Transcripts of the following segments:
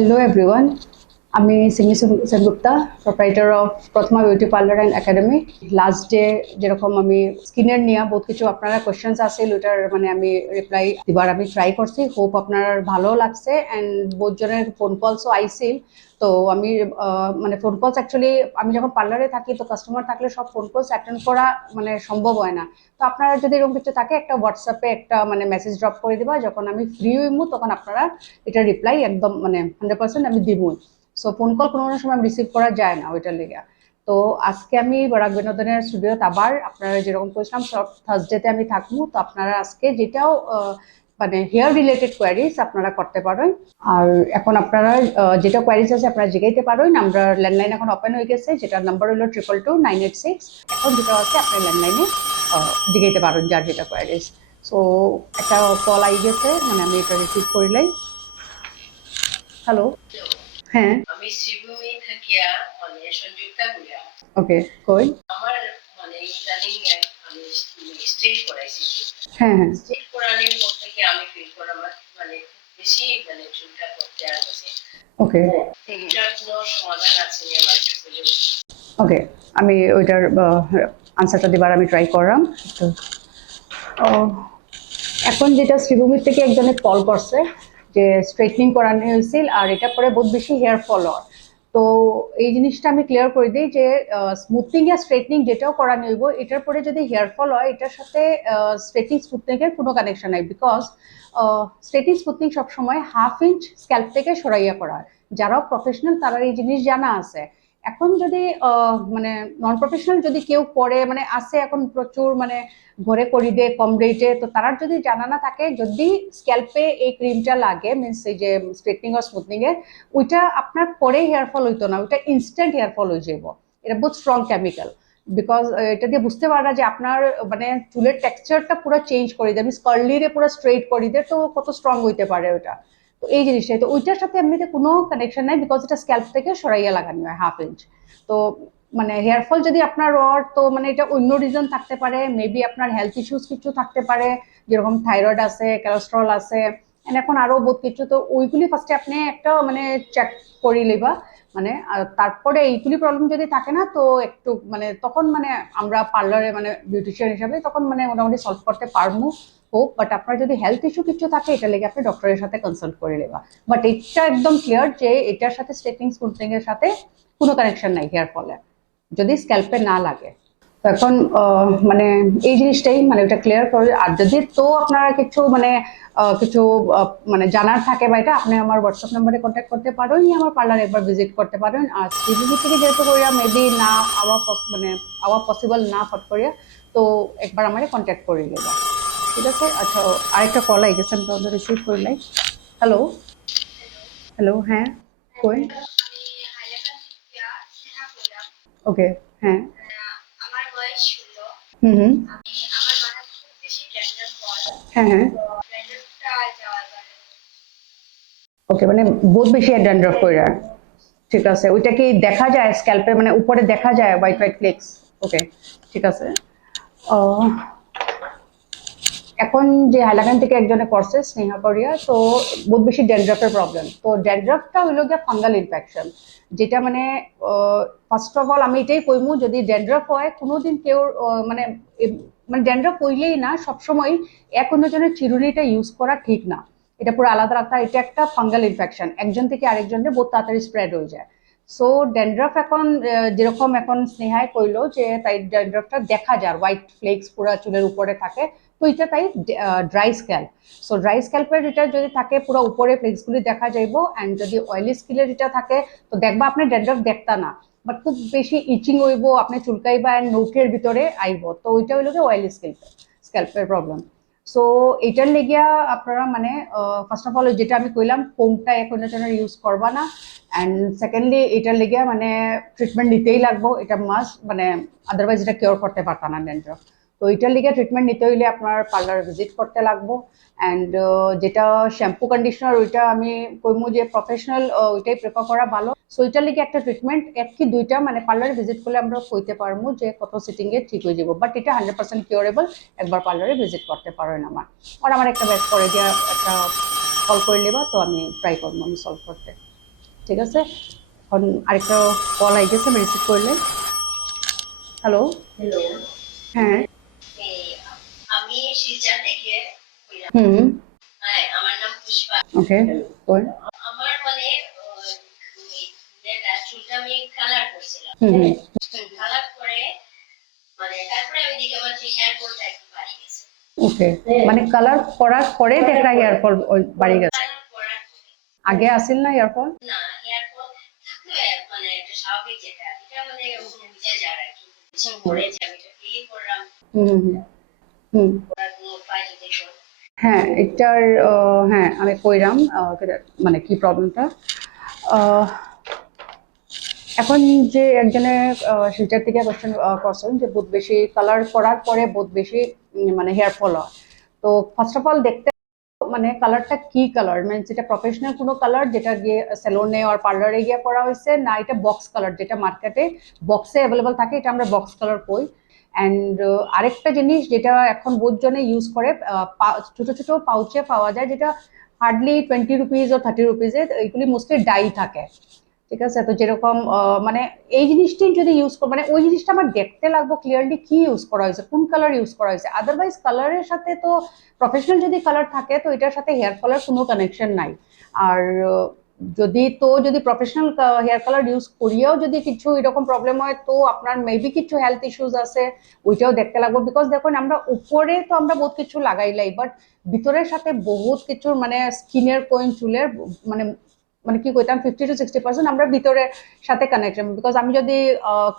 Hello everyone আমি Simi Sengupta proprietor of Prathama beauty parlour and academy last day যেরকম আমি স্কিনের নিয়ে বহুত কিছু আপনারা কোয়েশ্চেন্স আছিল ওইটার মানে আমি রিপ্লাই দিবার আমি ট্রাই করছি। হোপ আপনার ভালো লাগছে অ্যান্ড বহুত জনের ফোন কলসও আইছিল। তো আমি মানে ফোন কলস অ্যাকচুয়ালি আমি যখন পার্লারে থাকি তো কাস্টমার থাকলে সব ফোন কলস অ্যাটেন্ড করা মানে সম্ভব হয় না। তো আপনারা যদি এরকম কিছু থাকে, একটা হোয়াটসঅ্যাপে একটা মানে মেসেজ ড্রপ করে দিবা। যখন আমি ফ্রি হইমু, তখন আপনারা এটা রিপ্লাই একদম মানে হান্ড্রেড পার্সেন্ট আমি দিবই সো ফোন কল কোনো সময় রিসিভ করা যায় না ওইটার লেগে। তো আজকে আমি বরাক বিনোদনের স্টুডিওতে আবার আপনারা যেরকম করেছিলাম, সব থার্সডেতে আমি থাকব। তো আপনারা আজকে যেটাও মানে হেয়ার রিলেটেড কোয়ারিজ আপনারা করতে পারেন। আর এখন আপনারা যেটা কোয়ারিজ আছে আপনারা জিগাইতে পারেন। আমরা ল্যান্ডলাইন এখন ওপেন হয়ে গেছে, যেটার নাম্বার হলো triple two nine eight six এখন যেটা আছে আপনার ল্যান্ডলাইনে জিগাইতে পারেন যার যেটা কোয়ারিজ সো একটা কল আই গেছে মানে আমি এটা রিসিভ করিলাই। হ্যালো হ্যাঁ। আমি শ্রীভূমি থাকিয়া মানে সংযুক্তা ওকে কই? আমার মানে ইদানিং স্ট্রেট করাইছি হ্যাঁ হ্যাঁ। স্ট্রেট করানোর পর থেকে আমি ফিল করা আমার মানে বেশি মানে চুলটা করতে আর গেছে ওকে। এটার কোনো সমাধান আছে আমার কাছে ওকে আমি ওইটার আনসারটা দিবার আমি ট্রাই করলাম। তো ও, এখন যেটা শ্রীভূমির থেকে একজনে কল করছে যে স্ট্রেটনিং করানো হয়েছিল আর এটা পরে বহুত বেশি হেয়ার ফল তো এই জিনিসটা আমি ক্লিয়ার করে দিই যে স্মুথনিং আর স্ট্রেটনিং যেটাও করানো হইব, এটার পরে যদি হেয়ার ফল হয়, এটার সাথে স্ট্রেটিং স্মুথনিংয়ের কোনো কানেকশন নাই বিকজ স্ট্রেটিং স্মুথনিং সবসময় হাফ ইঞ্চ স্ক্যাল্প থেকে সরাইয়া করা। যারা প্রফেশনাল তারা এই জিনিস জানা আছে। এখন যদি মানে নন প্রফেশনাল যদি কেউ করে মানে আছে এখন প্রচুর মানে ঘরে করি দে কম রেটে তো তার যদি জানা না থাকে, যদি স্ক্যাল্পে এই ক্রিমটা লাগে মিনস এই যে স্ট্রেটনিং আর স্মুথনিং এর ওইটা আপনার পরে হেয়ার ফল হইতো না, ওইটা ইনস্ট্যান্ট হেয়ার ফল হয়ে যাব এটা বহুত স্ট্রং কেমিক্যাল বিকজ এটা দিয়ে বুঝতে পারা যে আপনার মানে চুলের টেক্সচারটা পুরো চেঞ্জ করে দেয় আমি স্কার্লিরে পুরো স্ট্রেট করে দেয়, তো কত স্ট্রং হইতে পারে ওটা তো এই জিনিসটাই। তো ওইটার সাথে এমনিতে কোনো কানেকশন নাই বিকজ এটা স্ক্যাল্প থেকে সরাইয়া লাগানো হয় হাফ ইঞ্চ তো মানে হেয়ার ফল যদি আপনার রড তো মানে এটা অন্য রিজন থাকতে পারে মেবি আপনার হেলথ ইস্যুস কিছু থাকতে পারে, যেরকম থাইরয়েড আছে কোলেস্ট্রল আছে এখন আরও বহুত কিছু। তো ওইগুলি ফার্স্টে আপনি একটা মানে চেক করে লিবা মানে তারপরে এইগুলি প্রবলেম যদি থাকে না, তো একটু মানে তখন মানে আমরা পার্লারে মানে বিউটিশিয়ান হিসাবে তখন মানে মোটামুটি সলভ করতে পারব। হোক বাট আপনার যদি হেলথ ইস্যু কিছু থাকে, এটা লেগে আপনি ডক্টরের সাথে কনসাল্ট করে নেবা বাট এটা একদম ক্লিয়ার যে এটার সাথে স্ট্রেটিং স্মুথনিং এর সাথে কোনো কানেকশন নাই হেয়ার ফলে যদি স্ক্যাল্পে না লাগে। তো এখন মানে এই জিনিসটাই মানে ওটা ক্লিয়ার করে। আর যদি তো আপনারা কিছু মানে কিছু মানে জানার থাকে বা এটা, আপনি আমার হোয়াটসঅ্যাপ নাম্বারে কন্ট্যাক্ট করতে পারেন আমার পার্লার একবার ভিজিট করতে পারেন। আর সিবিবি থেকে যেহেতু করিয়া মেবি না, আওয়া মানে আওয়া পসিবল না ফট করিয়া তো একবার আমারে কন্ট্যাক্ট করে নেবা ঠিক আছে আচ্ছা আরেকটা কল আই গেছে আমি তোমাদের রিসিভ করলাই হ্যালো হ্যালো হ্যাঁ? কই? ওকে হ্যাঁ। হুম হুম। হয় হ্যাঁ। ওকে মানে বহুত বেশি ড্যান্ড্রফ কইরা। ঠিক আছে ওইটা কি দেখা যায় স্ক্যাল্পে মানে উপরে দেখা যায় হোয়াইট হোয়াইট ফ্লেক্স ওকে ঠিক আছে। আহ, এখন যে হাইলাকান থেকে একজনে করছে, স্নেহা করিয়া, তো বহুত বেশি ড্যান্ড্রফের প্রবলেম তো ড্যান্ড্রফটা হইল গিয়ে ফাঙ্গাল ইনফেকশন যেটা মানে ফার্স্ট অফ অল আমি এটাই কইমু, যদি ড্যান্ড্রফ হয়, কোনোদিন কেউ মানে মানে ড্যান্ড্রফ হইলেই না, সবসময় এক অন্যজনের চিরুনিটা ইউজ করা ঠিক না। এটা পুরো আলাদা রাখা এটা একটা ফাঙ্গাল ইনফেকশন একজন থেকে আরেকজনের বহুত তাড়াতাড়ি স্প্রেড হয়ে যায়। সো ড্যান্ড্রফ এখন যেরকম এখন স্নেহায় কইলো যে, তাই ড্যান্ড্রফটা দেখা যায় হোয়াইট ফ্লেক্স পুরো চুলের উপরে থাকে। তো এটা তাই ড্রাই স্ক্যাল্প সো ড্রাই স্ক্যাল্পের এটা যদি থাকে, পুরো উপরে ফ্লেক্সগুলি দেখা যাইব অ্যান্ড যদি অয়েলি স্কিলের এটা থাকে, তো দেখবা আপনি ড্যান্ড্রফ দেখতা না। বাট খুব বেশি ইচিং হইব, আপনি চুলকাইবা অ্যান্ড নৌকের ভিতরে আইব। তো ওইটা হইল যে অয়েলি স্ক্যাল্প স্ক্যাল্পের প্রবলেম সো এটার লেগিয়া আপনারা মানে ফার্স্ট অফ অল যেটা আমি কইলাম ফোমটা এখন জন্য ইউজ করবা না। অ্যান্ড সেকেন্ডলি এটার লেগিয়া মানে ট্রিটমেন্ট নিতেই লাগবো, এটা মাস্ট মানে আদারওয়াইজ এটা কিওর করতে পারতা না ড্যান্ড্রফ তো এটার লিগে ট্রিটমেন্ট নিতে হইলে আপনার পার্লার ভিজিট করতে লাগবো। অ্যান্ড যেটা শ্যাম্পু কন্ডিশনার ওইটা আমি কইমু যে প্রফেশনাল ওইটাই প্রেফার করা ভালো। সো এটার লিগে একটা ট্রিটমেন্ট এক কি দুইটা মানে পার্লারে ভিজিট করলে আমরা কইতে পারব যে কত সিটিং এ ঠিক হয়ে যাব। বাট এটা হান্ড্রেড পার্সেন্ট কিউরেবল একবার পার্লারে ভিজিট করতে পারেন আমার। আর আমার একটা ব্যাস করে দিয়া একটা কল করে নেবা তো আমি ট্রাই করব আমি সলভ করতে। ঠিক আছে? এখন আরেকটা কল আই গেছে আমি রিসিভ করলে। হ্যালো হ্যালো হ্যাঁ আমি শিলচর থেকে কইরা- হুম। হ্যাঁ আমার নাম পুষ্পা। ওকে কোন আমার মানে চুলটা আমি কালার করছিলাম। কালার করে মানে তারপরে আমি দেখি আমার হেয়ার ফলটা একটু বাড়ি গেছে। ওকে মানে কালার করার পরে দেখা হেয়ার ফল বাড়ি গেছে? আগে আসিল না হেয়ার ফল না হেয়ার ফল থাকলে মানে একটা স্বাভাবিক যেটা এটা মানে বুঝে যায় আর কি। কিছু যে আমি এটা ফিল করলাম। হুম হুম হুম। করার কোনো উপায় যদি হ্যাঁ এটার হ্যাঁ আমি কইরাম মানে কি প্রবলেমটা? এখন যে একজনে শিলচার থেকে কোশ্চেন করছেন যে বহুত বেশি কালার করার পরে বহুত বেশি মানে হেয়ার ফল হয়। তো ফার্স্ট অফ অল দেখতে মানে কালারটা কি কালার মানে যেটা প্রফেশনাল কোনো কালার যেটা গিয়ে সেলুনে আর পার্লারে গিয়ে করা হয়েছে না এটা বক্স কালার যেটা মার্কেটে বক্সে অ্যাভেলেবল থাকে, এটা আমরা বক্স কালার কই। অ্যান্ড আরেকটা জিনিস যেটা এখন বহুত জনে ইউজ করে ছোট ছোট পাউচে পাওয়া যায়, যেটা হার্ডলি টোয়েন্টি রুপিজ ও থার্টি রুপিজে এইগুলি মোস্টলি ডাই থাকে। ঠিক আছে? তো যেরকম মানে এই জিনিসটি যদি ইউজ কর মানে ওই জিনিসটা আমার দেখতে লাগবো ক্লিয়ারলি কি ইউজ করা হয়েছে, কোন কালার ইউজ করা হয়েছে। আদারওয়াইজ কালারের সাথে তো প্রফেশনাল যদি কালার থাকে, তো এটার সাথে হেয়ার কালার কোনো কানেকশন নাই। আর যদি তো যদি প্রফেশনাল হেয়ার কালার ইউজ করিয়াও যদি কিছু এরকম প্রবলেম হয়, তো আপনার মেবি কিছু হেলথ ইস্যুস আছে, ওইটাও দেখতে লাগবো। বিকজ দেখুন, আমরা উপরে তো আমরা বহুত কিছু লাগাইলাই বাট ভিতরের সাথে বহুত কিছুর মানে স্কিনের কোয়েন চুলের মানে মানে কি কইতাম ফিফটি টু সিক্সটি পার্সেন্ট আমরা ভিতরের সাথে কানেকশন বিকজ আমি যদি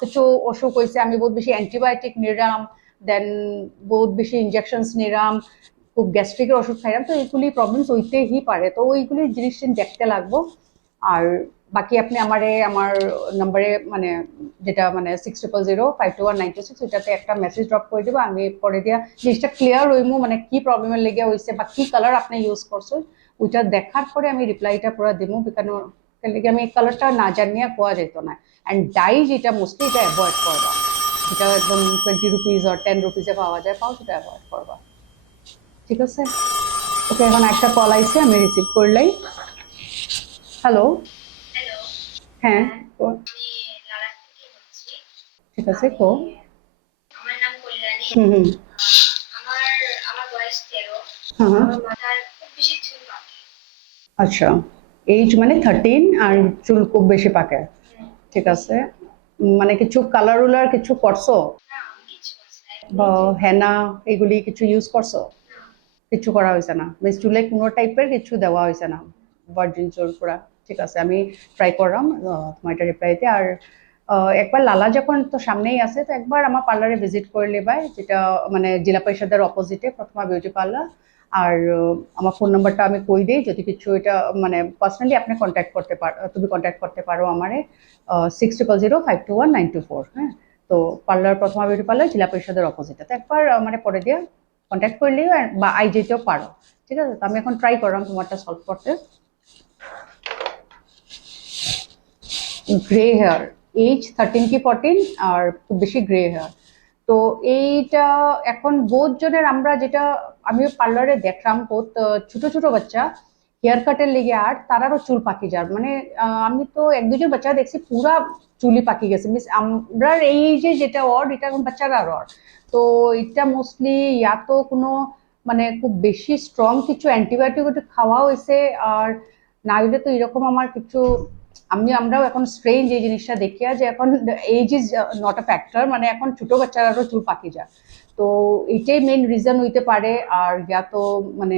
কিছু অসুখ হয়েছে আমি বহুত বেশি অ্যান্টিবায়োটিক নিলাম দেন বহুত বেশি ইনজেকশনস নিলাম খুব গ্যাস্ট্রিকের ওষুধ খাইলাম তো এইগুলি প্রবলেমস হইতেই পারে। তো ওইগুলি জিনিস দেখতে লাগবো। আর বাকি আপনি আমারে, আমার নাম্বারে মানে যেটা মানে six triple zero five two one nine two six ওইটাতে একটা মেসেজ ড্রপ করে দেবো। আমি পরে দিয়া জিনিসটা ক্লিয়ার হইমু মানে কি প্রবলেমের লেগে হয়েছে বা কি কালার আপনি ইউজ করছেন, ওইটা দেখার পরে আমি রিপ্লাইটা পুরো দিব কেন লেগে আমি কালারটা না জানিয়ে কোয়া যেত না। অ্যান্ড ডাই যেটা মোস্টলি এটা অ্যাভয়েড করবা। যেটা একদম টোয়েন্টি রুপিজ আর টেন রুপিজে পাওয়া যায়, পাও সেটা অ্যাভয়েড করবা। ঠিক আছে? ওকে এখন একটা কল আইছে আমি রিসিভ করলাই। হ্যালো হ্যাঁ বলছি। ঠিক আছে কো। হুম হুম। হ্যাঁ হ্যাঁ আচ্ছা এইজ মানে থার্টিন আর চুল খুব বেশি পাকে। ঠিক আছে মানে কিছু কালার উলার কিছু করছ? বা হেনা এগুলি কিছু ইউজ করছ। কিছু করা হয়েছে না। মিস চুলে কোনো টাইপের কিছু দেওয়া হয়েছে না। ভার্জিন চুল পুরা ঠিক আছে, আমি ট্রাই করলাম তোমার এটা রিপ্লাইতে আর একবার লালা যখন তো সামনেই আছে, তো একবার আমার পার্লারে ভিজিট করলে ভাই, যেটা মানে জেলা পরিষদের অপোজিটে প্রথমা বিউটি পার্লার আর আমার ফোন নাম্বারটা আমি কই দিই, যদি কিছু এটা মানে পার্সোনালি আপনি কন্ট্যাক্ট করতে পারো, তুমি কন্ট্যাক্ট করতে পারো আমারে six triple zero five two one nine two four হ্যাঁ? তো পার্লার প্রথমা বিউটি পার্লার জেলা পরিষদের অপোজিটে তো একবার মানে পরে দিয়ে কন্ট্যাক্ট করলেই আর- বা আই যেতেও পারো। ঠিক আছে? তো আমি এখন ট্রাই করলাম তোমারটা সলভ করতে। গ্রে হেয়ার এইজ থার্টিন কি ফোরটিন আর খুব বেশি গ্রে হেয়ার তো এইটা এখন বোধ জনের আমরা যেটা আমি পার্লারে দেখলাম আহ, ছোট ছোট বাচ্চা হেয়ার কাটের লেগে আর তারারও চুল পাকি যার। মানে আমি তো এক দুজন বাচ্চা দেখছি পুরা চুলি পাকি গেছে। মিস আমরা এই যে যেটা ওয়ার্ড এটা এখন বাচ্চারা ওয়ার্ড তো এটা মোস্টলি ইয়া তো কোনো মানে খুব বেশি স্ট্রং কিছু অ্যান্টিবায়োটিক খাওয়া হয়েছে। আর না হইলে তো এরকম আমার কিছু, আমি, আমরাও এখন স্ট্রেঞ্জ এই জিনিসটা দেখিয়া যে এখন age is not a factor মানে এখন ছোট বাচ্চারারও চুল পাকি যায়। তো এটাই মেন রিজন হইতে পারে। আর ইয়া তো মানে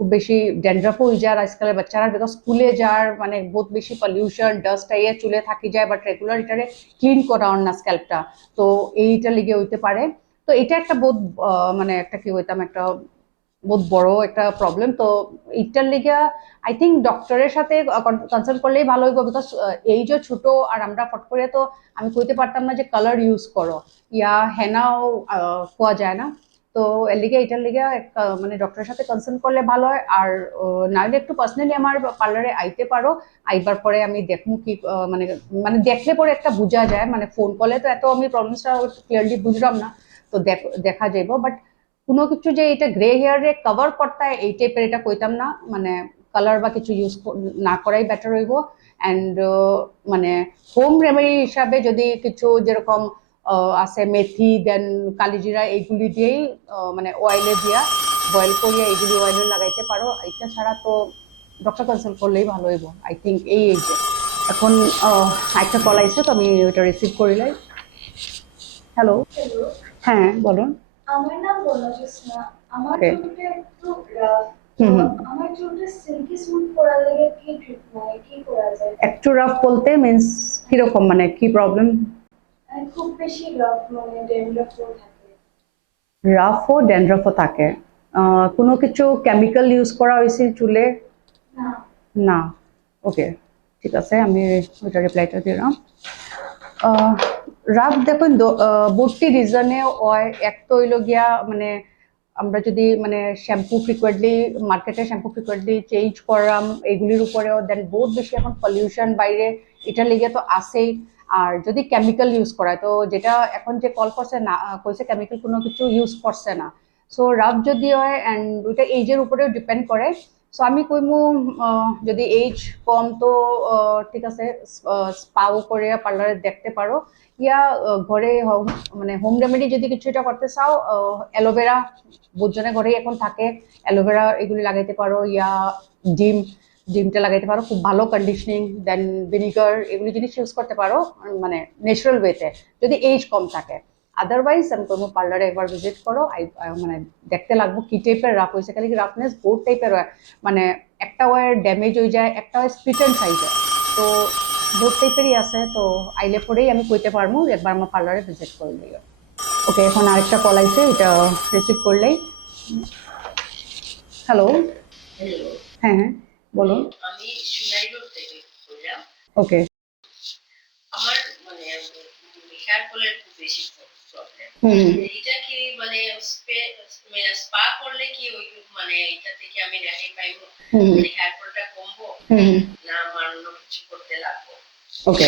খুব বেশি ড্যান্ড্রাফও হয়ে যায় আজকালের বাচ্চারা বিকজ স্কুলে যার মানে বহুত বেশি পলিউশন ডাস্ট আইয়া চুলে থাকি যায় বাট রেগুলার এটারে ক্লিন করা না স্ক্যাল্পটা তো এইটা লিগে হইতে পারে। তো এটা একটা বহুত মানে একটা কি হইতাম একটা বহুত বড় একটা প্রবলেম তো এইটার লিগে আই থিঙ্ক ডক্টরের সাথে কনসাল্ট করলেই ভালো হইব বিকজ এই যে ছোট আর আমরা ফট করে তো আমি কইতে পারতাম না যে কালার ইউজ করো। ইয়া হেনাও কোয়া যায় না। তো এর লিগে এটার লিগে মানে ডক্টরের সাথে কনসাল্ট করলে ভালো হয়। আর আহ, না হলে একটু পার্সোনালি আমার পার্লারে আইতে পারো। আইবার পরে আমি দেখমু কি মানে মানে দেখলে পরে একটা বোঝা যায়। মানে ফোন কলে তো এত আমি প্রবলেমসটা ক্লিয়ারলি বুঝলাম না। তো দেখ- যাইব। বাট কোনো কিছু যে এটা গ্রে হেয়ারে কভার করতে হয় এই টাইপের এটা কইতাম না। মানে কালার বা কিছু ইউজ না করাই বেটার হইব। অ্যান্ড মানে হোম রেমেডি হিসাবে যদি কিছু যেরকম আছে মেথি দেন কালিজিরা এইগুলি দিয়েই মানে অয়েলে দিয়া বয়েল করিয়া এইগুলি অয়েলে লাগাইতে পারো। এটা ছাড়া তো ডক্টর কনসাল্ট করলেই ভালো হইব আই থিঙ্ক এই এজে এখন আহ, একটা কল আইছে তো আমি ওটা রিসিভ করিলাই হ্যালো হ্যালো হ্যাঁ বলুন। আমার নাম বলা আমার চুলটা একটু রাফ হুম হুম। আমার চুলটা সিল্কি স্মুথ করার লাগে কি ট্রিটমেন্ট কি করা যায়? একটু রাফ বলতে মিনস কীরকম মানে কি প্রবলেম খুব বেশি রাফ মানে ড্যান্ড্রফও থাকে। রাফও ড্যান্ড্রফও থাকে। কোনো কিছু কেমিক্যাল ইউজ করা হয়েছিল চুলে? না। ওকে ঠিক আছে আমি ওইটা রিপ্লাইটা দিলাম। রাফ দেখুন বহুতটি রিজনে হয় এক তো হইল গিয়া মানে আমরা যদি মানে শ্যাম্পু ফ্রিকুয়েন্টলি মার্কেটে শ্যাম্পু ফ্রিকুয়েন্টলি চেঞ্জ করাম এগুলির উপরেও দেন বহুত বেশি এখন পলিউশন বাইরে এটা লেগে তো আসেই আর যদি কেমিক্যাল ইউজ করা তো যেটা এখন যে কল করছে না কইছে কেমিক্যাল কোনো কিছু ইউজ করছে না। সো রাফ যদি হয় অ্যান্ড ওইটা এইজের উপরেও ডিপেন্ড করে। সো আমি কইমু যদি এজ কম তো ঠিক আছে স্পাও করে পার্লারে দেখতে পারো। ইয়া ঘরে মানে হোম রেমেডি যদি কিছু এটা করতে চাও অ্যালোভেরা বহুজনে ঘরেই এখন থাকে। অ্যালোভেরা এগুলি লাগাইতে পারো, ইয়া, ডিম ডিমটা লাগাইতে পারো খুব ভালো কন্ডিশনিং দেন ভিনিগার এগুলি জিনিস ইউজ করতে পারো মানে ন্যাচারাল ওয়েতে যদি এজ কম থাকে। আদারওয়াইজ আমি কোনো পার্লারে একবার ভিজিট করো আই মানে দেখতে লাগবো কি টাইপের রাফ হয়েছে। খালি রাফনেস বোর্ড টাইপের মানে একটা ওয়ার ড্যামেজ হয়ে যায় একটা ওয়ার স্প্লিট অ্যান্ড সাইজ হয় তো বোর্ড টাইপেরই আছে তো আইলে পরেই আমি কইতে পারব একবার আমার পার্লারে ভিজিট করে দিও ওকে এখন আরেকটা কল আইছে এটা রিসিভ করলেই। হ্যালো হ্যাঁ হ্যাঁ। বলুন। আমি সুনাই রোড থেকে বললাম। ওকে। আমার মানে হেয়ার ফলের খুব বেশি প্রবলেম হুম। এটা কি মানে স্পা করলে কি ওই মানে এটা থেকে আমি রেহাই পাইবো? মানে হেয়ার ফলটা কমবো? না আমার অন্য কিছু করতে লাগবো? ওকে।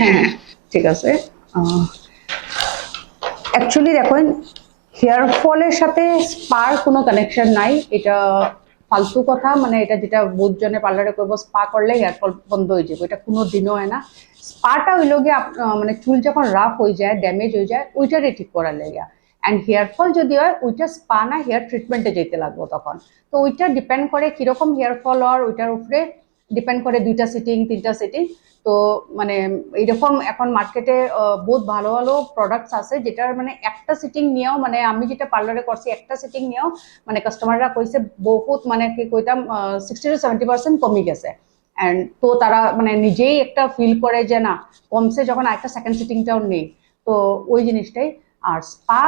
হ্যাঁ ঠিক আছে। অ্যাকচুয়ালি দেখেন হেয়ার ফলের সাথে স্পার কোনো কানেকশন নাই। এটা ফালতু কথা মানে এটা যেটা বহুত জনে পার্লারে করব, স্পা করলে হেয়ার ফল বন্ধ হয়ে যাবে, এটা কোনো দিনও হয় না। স্পাটা হইল গিয়ে মানে চুল যখন রাফ হয়ে যায় ড্যামেজ হয়ে যায় ওইটারে ঠিক করার লেগে অ্যান্ড হেয়ার ফল যদি হয়, ওইটা স্পা না হেয়ার ট্রিটমেন্টে যেতে লাগবো তখন। তো ওইটা ডিপেন্ড করে কীরকম হেয়ার ফল হওয়ার, ওইটার উপরে ডিপেন্ড করে দুইটা সিটিং তিনটা সিটিং তো মানে এইরকম এখন মার্কেটে বহুত ভালো ভালো প্রোডাক্টস আছে যেটার মানে একটা সিটিং নিয়েও মানে আমি যেটা পার্লারে করছি, একটা সিটিং নিয়েও মানে কাস্টমাররা কইছে বহুত মানে কি কইতাম সিক্সটি টু সেভেন্টি পার্সেন্ট কমে গেছে। অ্যান্ড তো তারা মানে নিজেই একটা ফিল করে যে না, কমছে যখন একটা সেকেন্ড সিটিংটাও নেই। তো ওই জিনিসটাই। আর স্পা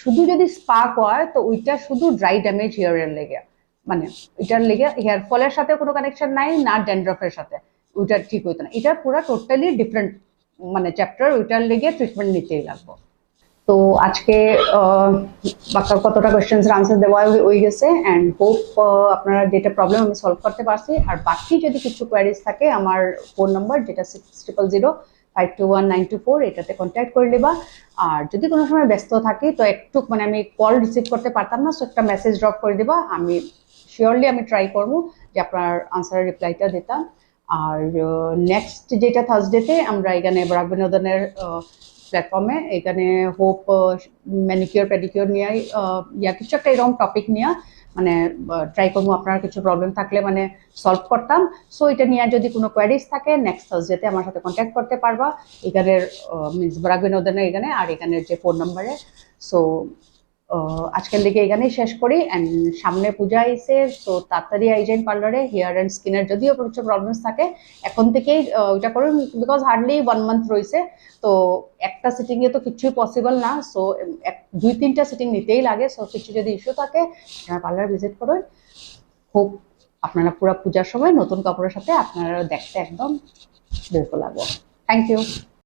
শুধু যদি স্পা হয় তো ওইটা শুধু ড্রাই ড্যামেজ হেয়ারের লেগে। মানে এটার লেগে হেয়ার ফলের সাথে কোনো কানেকশন নাই না ড্যান্ড্রফের সাথে। ওইটা ঠিক হইতো না। এটা পুরো টোটালি ডিফারেন্ট মানে চ্যাপ্টার ওইটার লেগে ট্রিটমেন্ট নিতেই লাগবো। তো আজকে আহ, বাকি কতটা কোয়েশ্চেন্সের আনসার দেওয়া হয়ে গেছে অ্যান্ড হোপ আপনারা যেটা প্রবলেম আমি সলভ করতে পারছি। আর বাকি যদি কিছু কোয়ারিজ থাকে আমার ফোন নাম্বার যেটা six triple zero five two one nine two four এটাতে কন্ট্যাক্ট করে নেবা। আর যদি কোনো সময় ব্যস্ত থাকি, তো একটু মানে আমি কল রিসিভ করতে পারতাম না সো একটা মেসেজ ড্রপ করে দেবা। আমি শিওরলি আমি ট্রাই করব যে আপনার আনসারের রিপ্লাইটা দিতাম। আর নেক্সট যেটা থার্সডেতে আমরা এখানে বরাক বিনোদনের প্ল্যাটফর্মে এখানে হোপ ম্যানিকিওর প্যাডিকিওর নিয়ে ইয়া, কিছু একটা এরকম টপিক নিয়ে মানে ট্রাই করব, আপনার কিছু প্রবলেম থাকলে মানে সলভ করতাম। সো এটা নিয়ে যদি কোনো কোয়ারিজ থাকে নেক্সট থার্সডেতে আমার সাথে কন্ট্যাক্ট করতে পারবা। এখানের মিস বরাগ বিনোদনের এখানে, আর এখানের যে ফোন নাম্বারে সো আজকের দিকে এখানেই শেষ করি। অ্যান্ড সামনে পূজা আইসে সো তাড়াতাড়ি আইজেন পার্লারে হেয়ার অ্যান্ড স্কিনের যদিও কিছু প্রবলেমস থাকে, এখন থেকেই ওইটা করুন বিকজ হার্ডলি ওয়ান মান্থ রয়েছে। তো একটা সিটিংয়ে তো কিছুই পসিবল না সো দুই, তিনটা সিটিং নিতেই লাগে সো কিছু যদি ইস্যু থাকে, আপনারা পার্লার ভিজিট করুন। খুব আপনারা পুরো পূজার সময় নতুন কাপড়ের সাথে আপনারা দেখতে একদম বিউটিফুল লাগবে। Thank you